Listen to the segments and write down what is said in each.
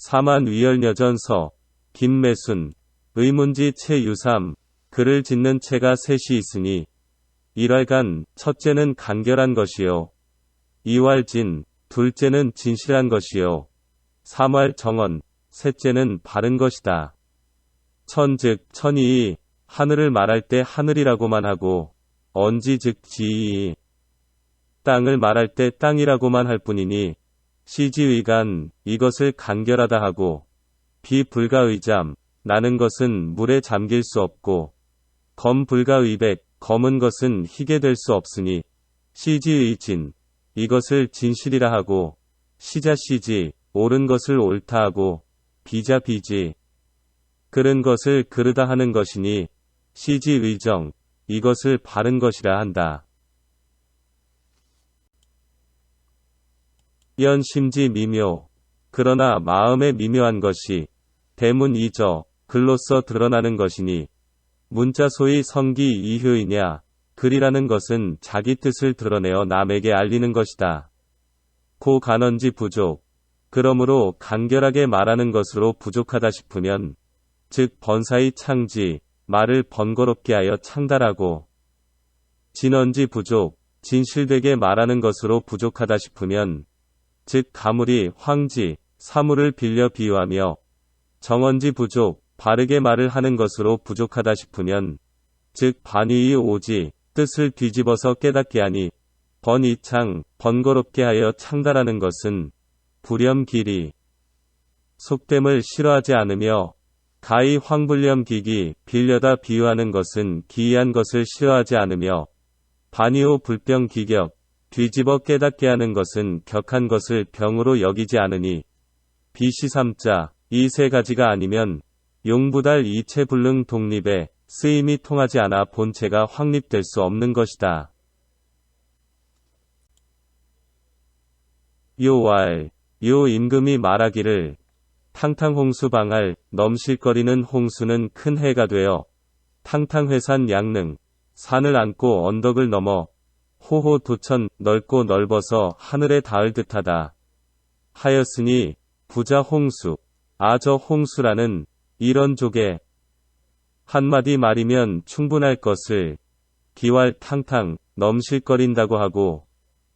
사만위열여전서 김매순 의문지 채유삼 글을 짓는 채가 셋이 있으니 일활간 첫째는 간결한 것이요 이활진 둘째는 진실한 것이요 삼활 정언 셋째는 바른 것이다. 천즉 천이 하늘을 말할 때 하늘이라고만 하고 언지 즉 지이 땅을 말할 때 땅이라고만 할 뿐이니 시지의간 이것을 간결하다 하고 비불가의잠 나는 것은 물에 잠길 수 없고 검불가의백 검은 것은 희게 될 수 없으니 시지의진 이것을 진실이라 하고 시자시지 옳은 것을 옳다 하고 비자비지 그른 것을 그르다 하는 것이니 시지의정 이것을 바른 것이라 한다. 연심지 미묘 그러나 마음에 미묘한 것이 대문이저 글로써 드러나는 것이니 문자 소위 성기 이효이냐 글이라는 것은 자기 뜻을 드러내어 남에게 알리는 것이다. 고 간언지 부족 그러므로 간결하게 말하는 것으로 부족하다 싶으면 즉 번사의 창지 말을 번거롭게 하여 창달하고 진언지 부족 진실되게 말하는 것으로 부족하다 싶으면 즉 가물이 황지 사물을 빌려 비유하며 정언지 부족 바르게 말을 하는 것으로 부족하다 싶으면 즉 반의의 오지 뜻을 뒤집어서 깨닫게 하니 번이창 번거롭게 하여 창달하는 것은 불염기리 속됨을 싫어하지 않으며 가히 황불염기기 빌려다 비유하는 것은 기이한 것을 싫어하지 않으며 반의오 불병기격 뒤집어 깨닫게 하는 것은 격한 것을 병으로 여기지 않으니 비시삼자 이 세 가지가 아니면 용부달 이체 불능 독립에 쓰임이 통하지 않아 본체가 확립될 수 없는 것이다. 요왈 요 임금이 말하기를 탕탕홍수방할 넘실거리는 홍수는 큰 해가 되어 탕탕회산 양능 산을 안고 언덕을 넘어 호호 도천 넓고 넓어서 하늘에 닿을 듯하다. 하였으니 부자 홍수 아저 홍수라는 이런 족에 한마디 말이면 충분할 것을 기왈 탕탕 넘실거린다고 하고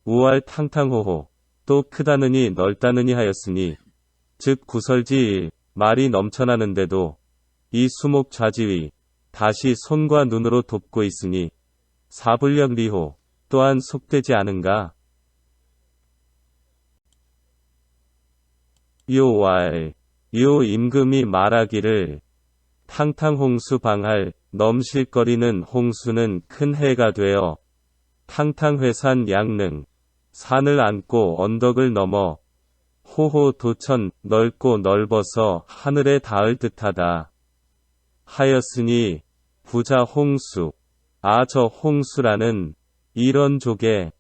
우왈 탕탕호호 또 크다느니 넓다느니 하였으니 즉 구설지일 말이 넘쳐나는데도 이 수목 좌지위 다시 손과 눈으로 돕고 있으니 사불력리호 또한 속되지 않은가. 요왈 요 임금이 말하기를 탕탕홍수 방할 넘실거리는 홍수는 큰 해가 되어 탕탕회산 양능 산을 안고 언덕을 넘어 호호 도천 넓고 넓어서 하늘에 닿을 듯하다. 하였으니 부자 홍수 아저 홍수라는 이런 족에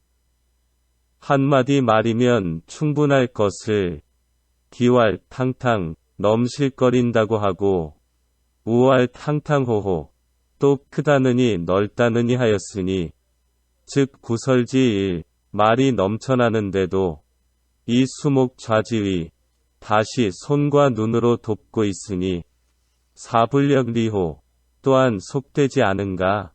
한마디 말이면 충분할 것을 기왈 탕탕 넘실거린다고 하고 우왈 탕탕호호 또 크다느니 넓다느니 하였으니 즉 구설지일 말이 넘쳐나는데도 이 수목 좌지위 다시 손과 눈으로 돕고 있으니 사불력리호 또한 속되지 않은가.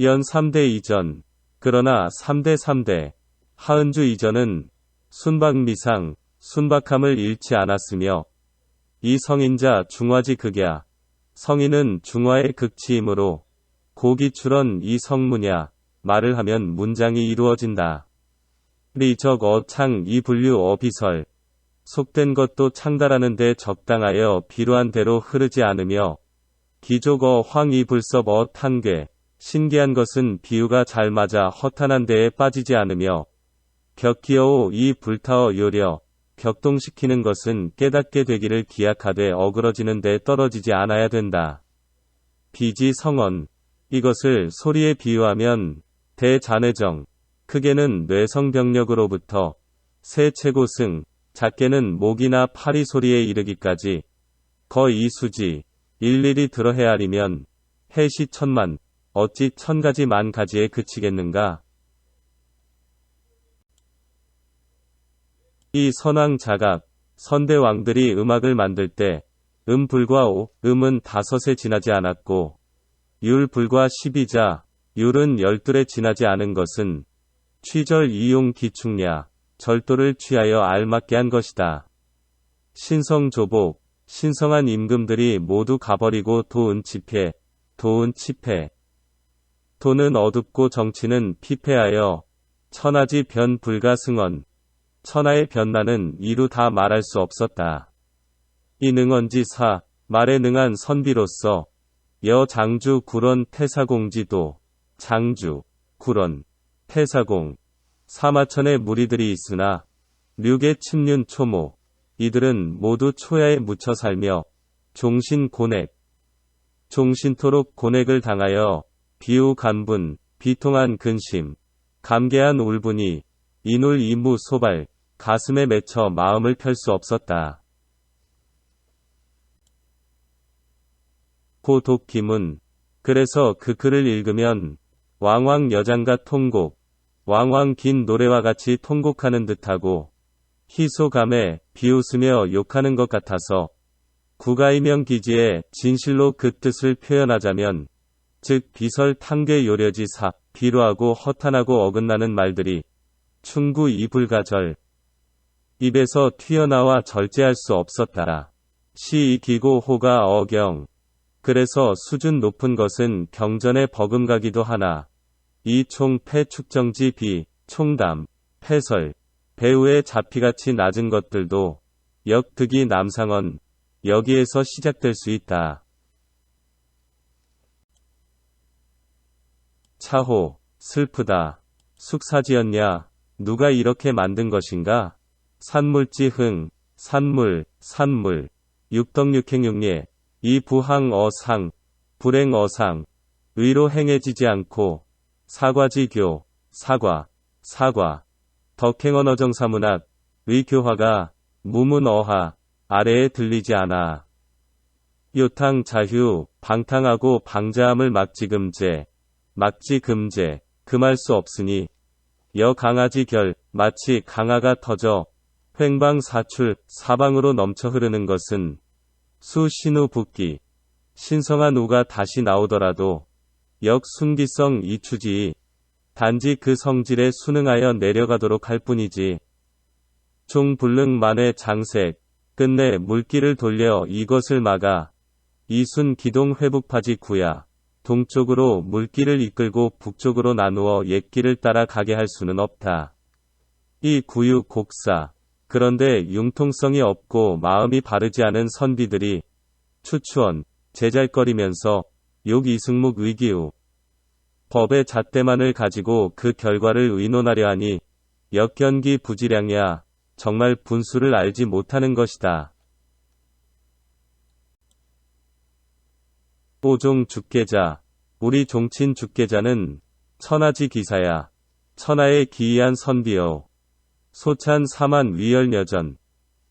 연 3대 이전 그러나 3대 하은주 이전은 순박미상 순박함을 잃지 않았으며 이 성인자 중화지 극야 성인은 중화의 극치이므로 고기출언 이 성무냐 말을 하면 문장이 이루어진다. 리적 어창 이 분류 어비설 속된 것도 창달하는데 적당하여 비루한 대로 흐르지 않으며 기족어 황이 불섭 탄괴 신기한 것은 비유가 잘 맞아 허탄한 데에 빠지지 않으며 격기어오 이 불타어 요려 격동시키는 것은 깨닫게 되기를 기약하되 어그러지는 데 떨어지지 않아야 된다. 비지 성언 이것을 소리에 비유하면 대잔해정 크게는 뇌성병력으로부터 세체고승 작게는 목이나 파리 소리에 이르기까지 거이수지 일일이 들어 헤아리면 해시 천만 어찌 천가지 만가지에 그치겠는가. 이 선왕자각, 선대왕들이 음악을 만들 때 불과 5, 음은 5에 지나지 않았고 율 불과 12자, 율은 12에 지나지 않은 것은 취절 이용 기축냐, 절도를 취하여 알맞게 한 것이다. 신성조복, 신성한 임금들이 모두 가버리고 도은치패, 도은치패. 도는 어둡고 정치는 피폐하여 천하지 변 불가승언. 천하의 변나는 이루 다 말할 수 없었다. 이 능언지사, 말에 능한 선비로서 여 장주 구런 태사공지도, 장주, 구런, 태사공, 사마천의 무리들이 있으나 류계 침륜 초모, 이들은 모두 초야에 묻혀 살며 종신 고넥, 종신토록 고넥을 당하여 비우 간분, 비통한 근심, 감개한 울분이 이눌 이무 소발, 가슴에 맺혀 마음을 펼 수 없었다. 고 독기문. 그래서 그 글을 읽으면 왕왕 여장가 통곡, 왕왕 긴 노래와 같이 통곡하는 듯하고 희소감에 비웃으며 욕하는 것 같아서 구가이명 기지에 진실로 그 뜻을 표현하자면 즉 비설 탕괴 요려지사, 비루하고 허탄하고 어긋나는 말들이 충구 이불가절 입에서 튀어나와 절제할 수 없었다. 시 기고 호가 어경. 그래서 수준 높은 것은 경전에 버금가기도 하나 이 총 패 축정지 비, 총담, 패설, 배우의 자피같이 낮은 것들도 역득이 남상언, 여기에서 시작될 수 있다. 차호, 슬프다. 숙사지였냐? 누가 이렇게 만든 것인가? 산물지 흥, 산물, 산물, 육덕육행육예, 이 부항 어상, 불행 어상, 의로 행해지지 않고, 사과지교, 사과, 사과, 덕행언 어정사문학, 의교화가, 무문어하, 아래에 들리지 않아. 요탕 자휴, 방탕하고 방자함을 막지금제, 막지금제, 금할 수 없으니, 여 강아지 결, 마치 강화가 터져, 횡방 사출, 사방으로 넘쳐 흐르는 것은, 수 신우 붓기, 신성한 우가 다시 나오더라도, 역 순기성 이추지, 단지 그 성질에 순응하여 내려가도록 할 뿐이지. 종불능 만의 장색, 끝내 물길을 돌려 이것을 막아, 이순 기동 회북파지 구야, 동쪽으로 물길을 이끌고 북쪽으로 나누어 옛길을 따라 가게 할 수는 없다. 이 구유 곡사, 그런데 융통성이 없고 마음이 바르지 않은 선비들이 추추언, 제잘거리면서 욕 이승묵 의기우, 법의 잣대만을 가지고 그 결과를 의논하려 하니 역견기 부지량이야. 정말 분수를 알지 못하는 것이다. 오종 죽계자, 우리 종친 죽계자는 천하지 기사야. 천하의 기이한 선비여. 소찬 삼한 위열여전,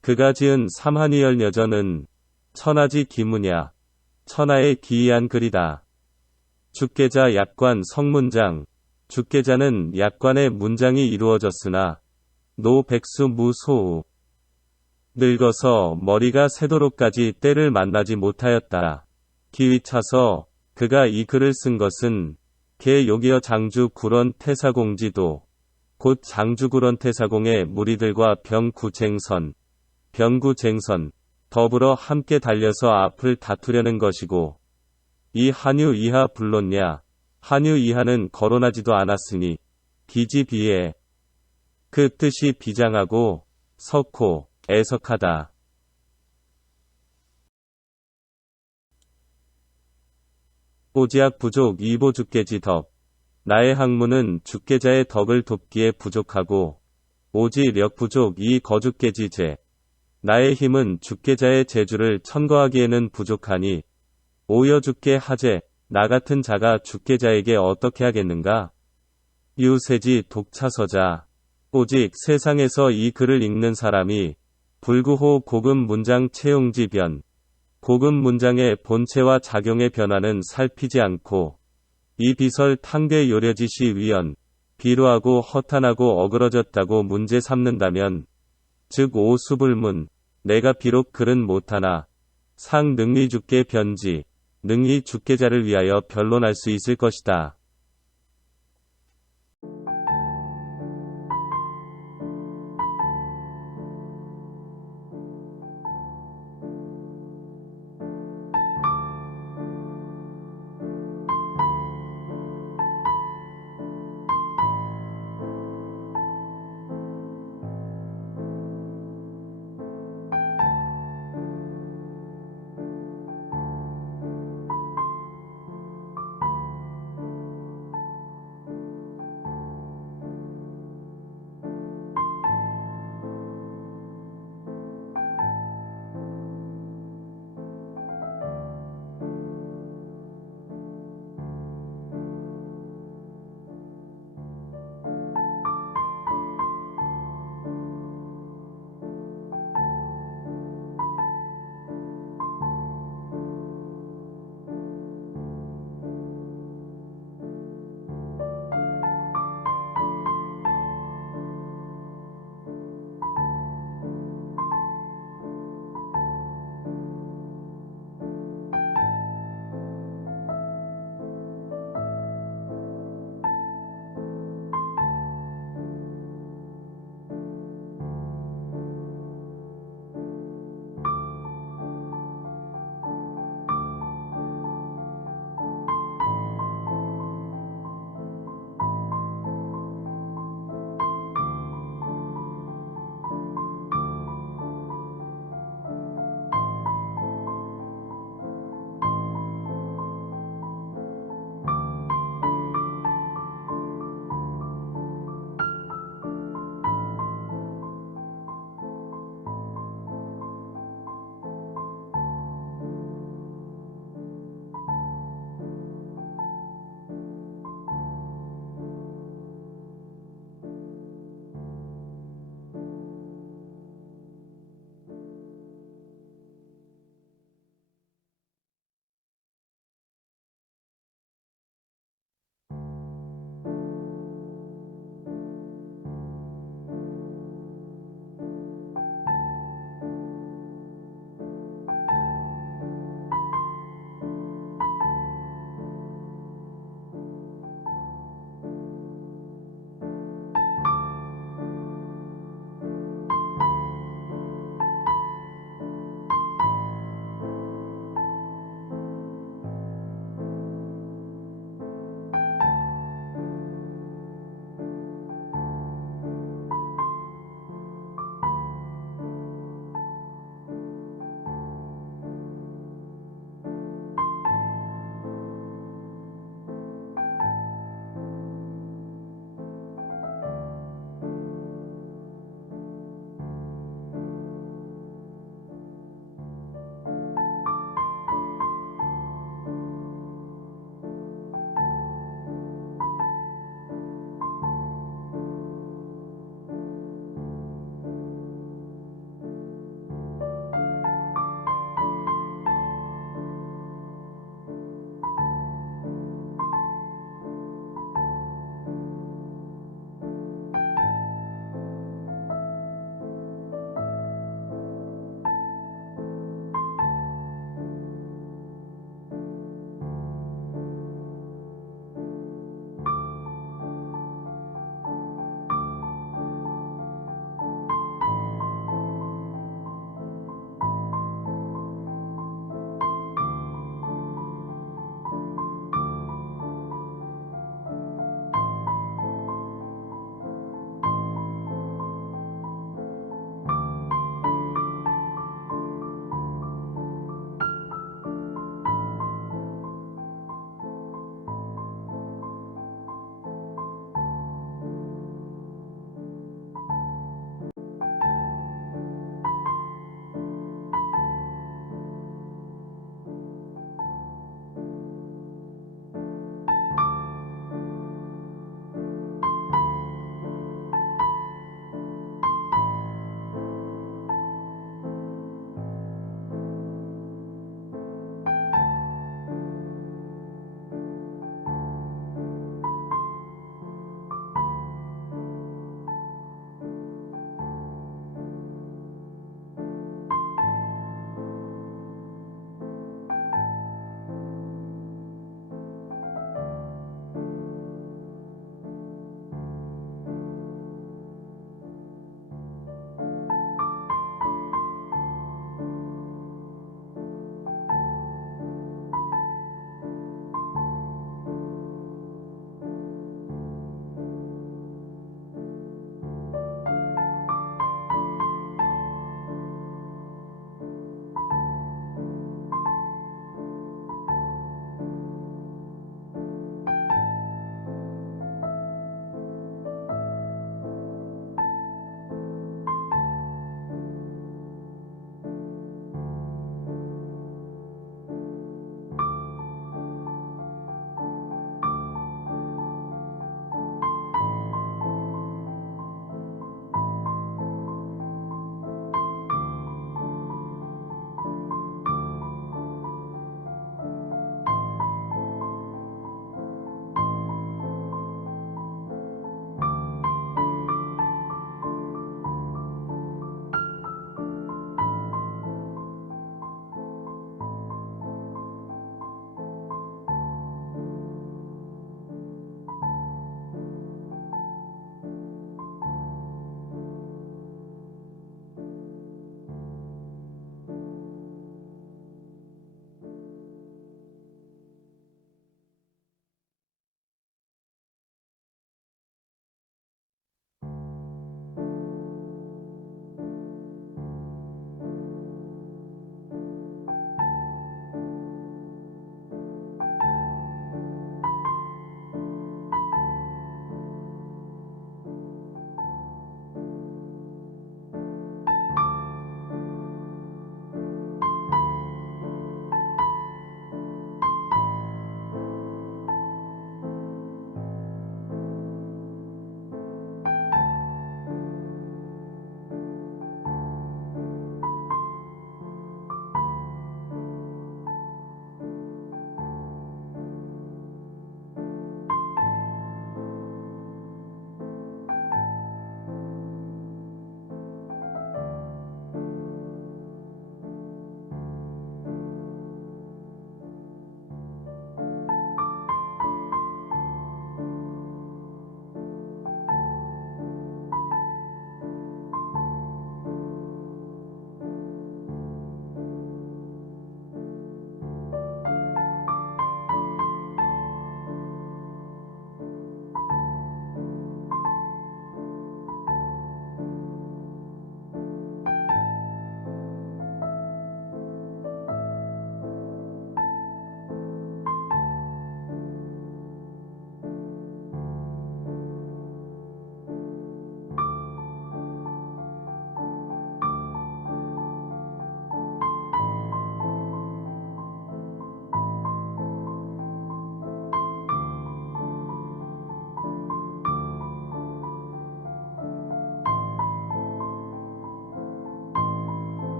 그가 지은 삼한위열여전은 천하지 기문야. 천하의 기이한 글이다. 죽계자 약관 성문장, 죽계자는 약관의 문장이 이루어졌으나 노 백수 무소우. 늙어서 머리가 새도록까지 때를 만나지 못하였다. 기위차서 그가 이 글을 쓴 것은 개 욕이여 장주 구런 태사공지도, 곧 장주 구런 태사공의 무리들과 병구쟁선, 병구쟁선, 더불어 함께 달려서 앞을 다투려는 것이고, 이 한유 이하 불렀냐? 한유 이하는 거론하지도 않았으니, 기지비에 그 뜻이 비장하고 석호, 애석하다. 오지악 부족 이보 죽계지 덕. 나의 학문은 죽계자의 덕을 돕기에 부족하고, 오지력 부족 이 거죽계지 제. 나의 힘은 죽계자의 재주를 천거하기에는 부족하니, 오여 죽계 하제, 나 같은 자가 죽계자에게 어떻게 하겠는가? 유세지 독차서자. 오직 세상에서 이 글을 읽는 사람이 불구호 고급 문장 채용지 변, 고급 문장의 본체와 작용의 변화는 살피지 않고 이 비설 탕괴 요려지시 위연, 비루하고 허탄하고 어그러졌다고 문제 삼는다면 즉 오수불문, 내가 비록 글은 못하나 상 능히 주께 변지, 능히 주께자를 위하여 변론할 수 있을 것이다.